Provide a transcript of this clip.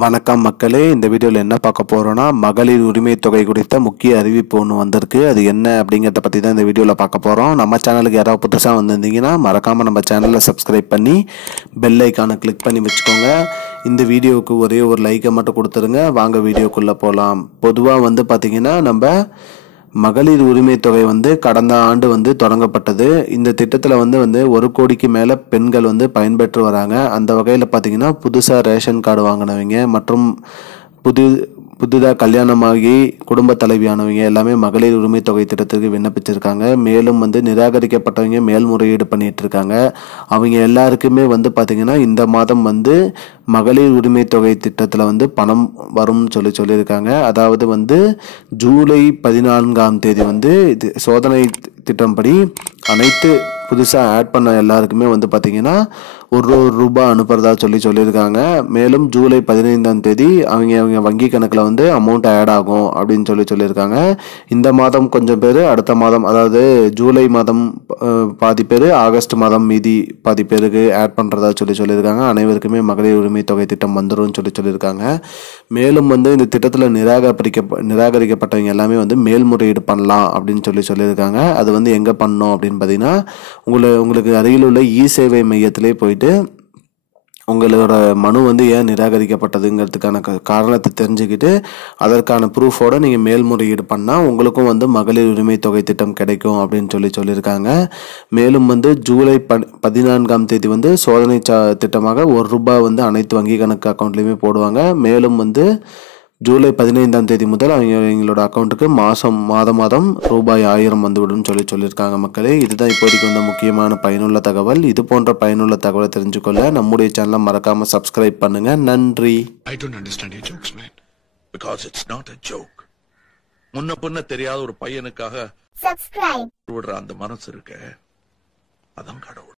வணக்கம் மக்களே, இந்த வீடியோவில் என்ன பார்க்க போகிறோன்னா மகளிர் உரிமை தொகை குறித்த முக்கிய அறிவிப்பு ஒன்று வந்திருக்கு. அது என்ன அப்படிங்கிறத பற்றி தான் இந்த வீடியோவில் பார்க்க போகிறோம். நம்ம சேனலுக்கு யாராவது புதுசாக வந்திருந்தீங்கன்னா மறக்காமல் நம்ம சேனலை சப்ஸ்கிரைப் பண்ணி பெல் ஐக்கானை கிளிக் பண்ணி வச்சுக்கோங்க. இந்த வீடியோவுக்கு ஒரே ஒரு லைக்கை மட்டும் கொடுத்துருங்க. வாங்க வீடியோக்குள்ளே போகலாம். பொதுவாக பார்த்திங்கன்னா நம்ம மகளிர் உரிமை தொகை கடந்த ஆண்டு தொடங்கப்பட்டது. இந்த திட்டத்தில் வந்து 1 கோடிக்கு மேலே பெண்கள் பயன்பெற்று வராங்க. அந்த வகையில் பார்த்திங்கன்னா புதுசாக ரேஷன் கார்டு வாங்கினவங்க மற்றும் புதிதாக கல்யாணமாகி குடும்ப தலைவியானவங்க எல்லாமே மகளிர் உரிமை தொகை திட்டத்திற்கு விண்ணப்பிச்சிருக்காங்க. மேலும் நிராகரிக்கப்பட்டவங்க மேல்முறையீடு பண்ணிட்டு இருக்காங்க. அவங்க எல்லாருக்குமே பார்த்திங்கன்னா இந்த மாதம் மகளிர் உரிமை தொகை திட்டத்தில் பணம் வரும்னு சொல்லியிருக்காங்க. அதாவது ஜூலை 14ஆம் தேதி இது சோதனை திட்டம்படி அனைத்து புதுசாக ஆட் பண்ண எல்லாருக்குமே பார்த்திங்கன்னா ₹1 அனுப்புறதா சொல்லியிருக்காங்க. மேலும் ஜூலை 15ஆம் தேதி அவங்க வங்கி கணக்கில் அமௌண்ட் ஆட் ஆகும் அப்படின்னு சொல்லியிருக்காங்க. இந்த மாதம் கொஞ்சம் பேர், அடுத்த மாதம் அதாவது ஜூலை மாதம் பாதி பேர், ஆகஸ்ட் மாதம் மீதி பாதி பேருக்கு ஆட் பண்ணுறதா சொல்லியிருக்காங்க. அனைவருக்குமே மகளிர் உரிமை தொகை திட்டம் வந்துடும் சொல்லியிருக்காங்க. மேலும் இந்த திட்டத்தில் நிராகரிக்கப்பட்டவங்க எல்லாமே மேல்முறையீடு பண்ணலாம் அப்படின்னு சொல்லியிருக்காங்க. அது எங்கே பண்ணணும் அப்படின்னு பார்த்தீங்கன்னா உங்களுக்கு அருகில் உள்ள இ-சேவை மையத்திலே போயிட்டு உங்களோட மனு ஏன் நிராகரிக்கப்பட்டதுங்கிறதுக்கான காரணத்தை தெரிஞ்சுக்கிட்டு அதற்கான ப்ரூஃபோட நீங்கள் மேல்முறையீடு பண்ணால் உங்களுக்கும் மகளிர் உரிமை தொகை திட்டம் கிடைக்கும் அப்படின்னு சொல்லியிருக்காங்க. மேலும் ஜூலை 14ஆம் தேதி சோதனை திட்டமாக ₹1 அனைத்து வங்கி கணக்கு அக்கௌண்ட்லேயுமே போடுவாங்க. மேலும் ஜூலை 15ஆம் தேதி முதல் எங்களோட அக்கௌண்ட்டுக்கு மாதம் ₹1000 வந்துவிடும் சொல்லியிருக்காங்க. மக்களே, இதுதான் இப்போதைக்கு முக்கியமான பயனுள்ள தகவல். இது போன்ற பயனுள்ள தகவலை தெரிஞ்சுக்கொள்ள நம்முடைய சேனலை மறக்காம சப்ஸ்கிரைப் பண்ணுங்க. நன்றி. I don't understand your jokes, man. Because it's not a joke. முன்ன பின்ன தெரியாத ஒரு பையனுக்காக சப்ஸ்கிரைப் விடுற அந்த மனசு இருக்க, அதான் கடவுள்.